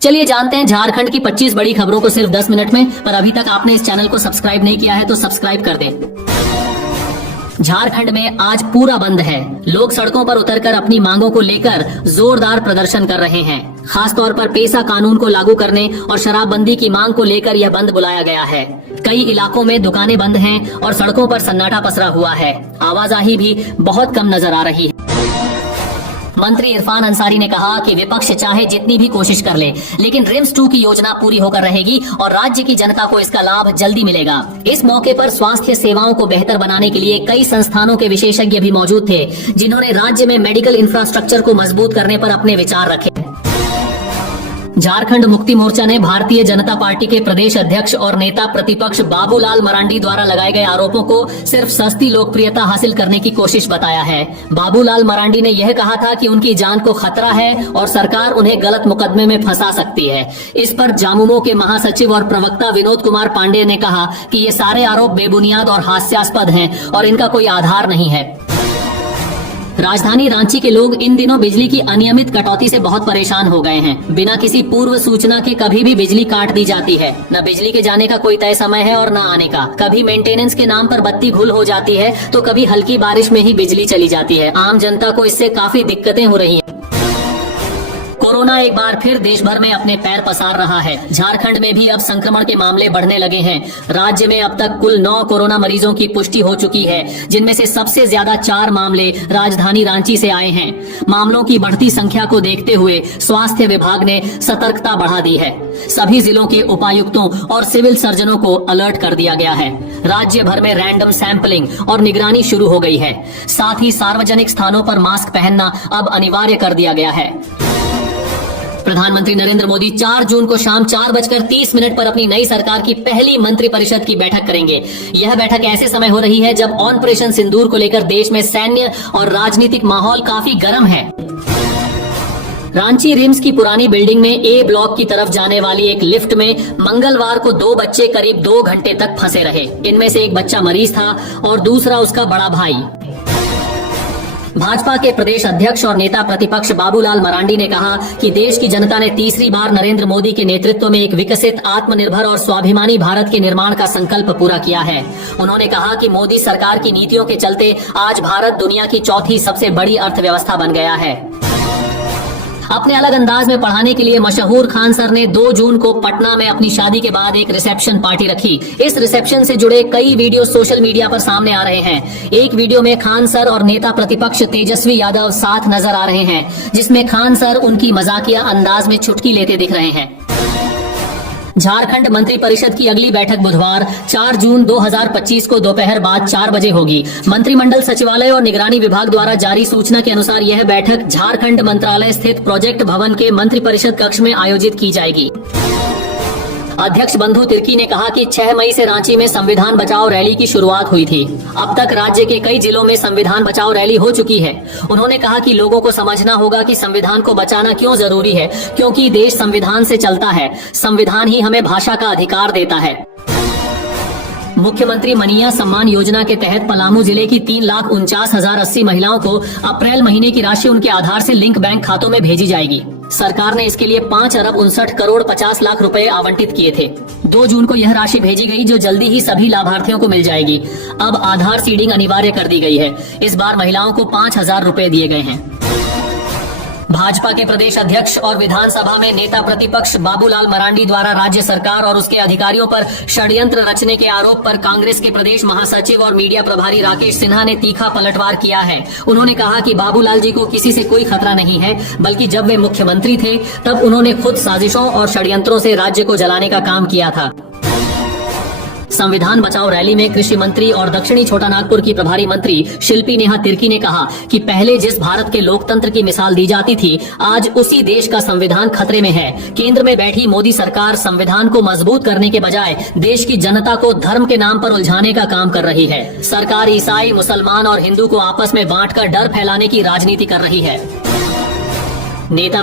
चलिए जानते हैं झारखंड की 25 बड़ी खबरों को सिर्फ 10 मिनट में। पर अभी तक आपने इस चैनल को सब्सक्राइब नहीं किया है तो सब्सक्राइब कर दें। झारखंड में आज पूरा बंद है। लोग सड़कों पर उतरकर अपनी मांगों को लेकर जोरदार प्रदर्शन कर रहे हैं। खासतौर पर पेसा कानून को लागू करने और शराबबंदी की मांग को लेकर यह बंद बुलाया गया है। कई इलाकों में दुकानें बंद हैं और सड़कों पर सन्नाटा पसरा हुआ है। आवाजाही भी बहुत कम नजर आ रही है। मंत्री इरफान अंसारी ने कहा कि विपक्ष चाहे जितनी भी कोशिश कर ले, लेकिन रिम्स 2 की योजना पूरी होकर रहेगी और राज्य की जनता को इसका लाभ जल्दी मिलेगा। इस मौके पर स्वास्थ्य सेवाओं को बेहतर बनाने के लिए कई संस्थानों के विशेषज्ञ भी मौजूद थे, जिन्होंने राज्य में मेडिकल इंफ्रास्ट्रक्चर को मजबूत करने पर अपने विचार रखे। झारखंड मुक्ति मोर्चा ने भारतीय जनता पार्टी के प्रदेश अध्यक्ष और नेता प्रतिपक्ष बाबूलाल मरांडी द्वारा लगाए गए आरोपों को सिर्फ सस्ती लोकप्रियता हासिल करने की कोशिश बताया है। बाबूलाल मरांडी ने यह कहा था कि उनकी जान को खतरा है और सरकार उन्हें गलत मुकदमे में फंसा सकती है। इस पर जामुमो के महासचिव और प्रवक्ता विनोद कुमार पांडे ने कहा कि ये सारे आरोप बेबुनियाद और हास्यास्पद हैं और इनका कोई आधार नहीं है। राजधानी रांची के लोग इन दिनों बिजली की अनियमित कटौती से बहुत परेशान हो गए हैं। बिना किसी पूर्व सूचना के कभी भी बिजली काट दी जाती है। न बिजली के जाने का कोई तय समय है और न आने का। कभी मेंटेनेंस के नाम पर बत्ती गुल हो जाती है तो कभी हल्की बारिश में ही बिजली चली जाती है। आम जनता को इससे काफी दिक्कतें हो रही हैं। कोरोना एक बार फिर देश भर में अपने पैर पसार रहा है। झारखंड में भी अब संक्रमण के मामले बढ़ने लगे हैं। राज्य में अब तक कुल 9 कोरोना मरीजों की पुष्टि हो चुकी है, जिनमें से सबसे ज्यादा 4 मामले राजधानी रांची से आए हैं। मामलों की बढ़ती संख्या को देखते हुए स्वास्थ्य विभाग ने सतर्कता बढ़ा दी है। सभी जिलों के उपायुक्तों और सिविल सर्जनों को अलर्ट कर दिया गया है। राज्य भर में रैंडम सैंपलिंग और निगरानी शुरू हो गई है। साथ ही सार्वजनिक स्थानों पर मास्क पहनना अब अनिवार्य कर दिया गया है। प्रधानमंत्री नरेंद्र मोदी 4 जून को शाम 4:30 पर अपनी नई सरकार की पहली मंत्रिपरिषद की बैठक करेंगे। यह बैठक ऐसे समय हो रही है जब ऑपरेशन सिंदूर को लेकर देश में सैन्य और राजनीतिक माहौल काफी गर्म है। रांची रिम्स की पुरानी बिल्डिंग में ए ब्लॉक की तरफ जाने वाली एक लिफ्ट में मंगलवार को 2 बच्चे करीब 2 घंटे तक फंसे रहे। इनमें से एक बच्चा मरीज था और दूसरा उसका बड़ा भाई। भाजपा के प्रदेश अध्यक्ष और नेता प्रतिपक्ष बाबूलाल मरांडी ने कहा कि देश की जनता ने तीसरी बार नरेंद्र मोदी के नेतृत्व में एक विकसित, आत्मनिर्भर और स्वाभिमानी भारत के निर्माण का संकल्प पूरा किया है। उन्होंने कहा कि मोदी सरकार की नीतियों के चलते आज भारत दुनिया की चौथी सबसे बड़ी अर्थव्यवस्था बन गया है। अपने अलग अंदाज में पढ़ाने के लिए मशहूर खान सर ने 2 जून को पटना में अपनी शादी के बाद एक रिसेप्शन पार्टी रखी। इस रिसेप्शन से जुड़े कई वीडियो सोशल मीडिया पर सामने आ रहे हैं। एक वीडियो में खान सर और नेता प्रतिपक्ष तेजस्वी यादव साथ नजर आ रहे हैं, जिसमें खान सर उनकी मजाकिया अंदाज में चुटकी लेते दिख रहे हैं। झारखंड मंत्रिपरिषद की अगली बैठक बुधवार 4 जून 2025 को दोपहर बाद 4 बजे होगी। मंत्रिमंडल सचिवालय और निगरानी विभाग द्वारा जारी सूचना के अनुसार यह बैठक झारखंड मंत्रालय स्थित प्रोजेक्ट भवन के मंत्रिपरिषद कक्ष में आयोजित की जाएगी। अध्यक्ष बंधु तिर्की ने कहा कि 6 मई से रांची में संविधान बचाओ रैली की शुरुआत हुई थी। अब तक राज्य के कई जिलों में संविधान बचाओ रैली हो चुकी है। उन्होंने कहा कि लोगों को समझना होगा कि संविधान को बचाना क्यों जरूरी है, क्योंकि देश संविधान से चलता है। संविधान ही हमें भाषा का अधिकार देता है। मुख्यमंत्री मनीया सम्मान योजना के तहत पलामू जिले की 3,49,080 महिलाओं को अप्रैल महीने की राशि उनके आधार से लिंक बैंक खातों में भेजी जाएगी। सरकार ने इसके लिए 5,59,50,00,000 रुपए आवंटित किए थे। 2 जून को यह राशि भेजी गई, जो जल्दी ही सभी लाभार्थियों को मिल जाएगी। अब आधार सीडिंग अनिवार्य कर दी गई है। इस बार महिलाओं को 5,000 रुपए दिए गए हैं। भाजपा के प्रदेश अध्यक्ष और विधानसभा में नेता प्रतिपक्ष बाबूलाल मरांडी द्वारा राज्य सरकार और उसके अधिकारियों पर षड्यंत्र रचने के आरोप पर कांग्रेस के प्रदेश महासचिव और मीडिया प्रभारी राकेश सिन्हा ने तीखा पलटवार किया है। उन्होंने कहा कि बाबूलाल जी को किसी से कोई खतरा नहीं है, बल्कि जब वे मुख्यमंत्री थे तब उन्होंने खुद साजिशों और षड्यंत्रों से राज्य को जलाने का काम किया था। संविधान बचाओ रैली में कृषि मंत्री और दक्षिणी छोटानागपुर की प्रभारी मंत्री शिल्पी नेहा तिर्की ने कहा कि पहले जिस भारत के लोकतंत्र की मिसाल दी जाती थी, आज उसी देश का संविधान खतरे में है। केंद्र में बैठी मोदी सरकार संविधान को मजबूत करने के बजाय देश की जनता को धर्म के नाम पर उलझाने का काम कर रही है। सरकार ईसाई, मुसलमान और हिंदू को आपस में बांटकर डर फैलाने की राजनीति कर रही है। नेता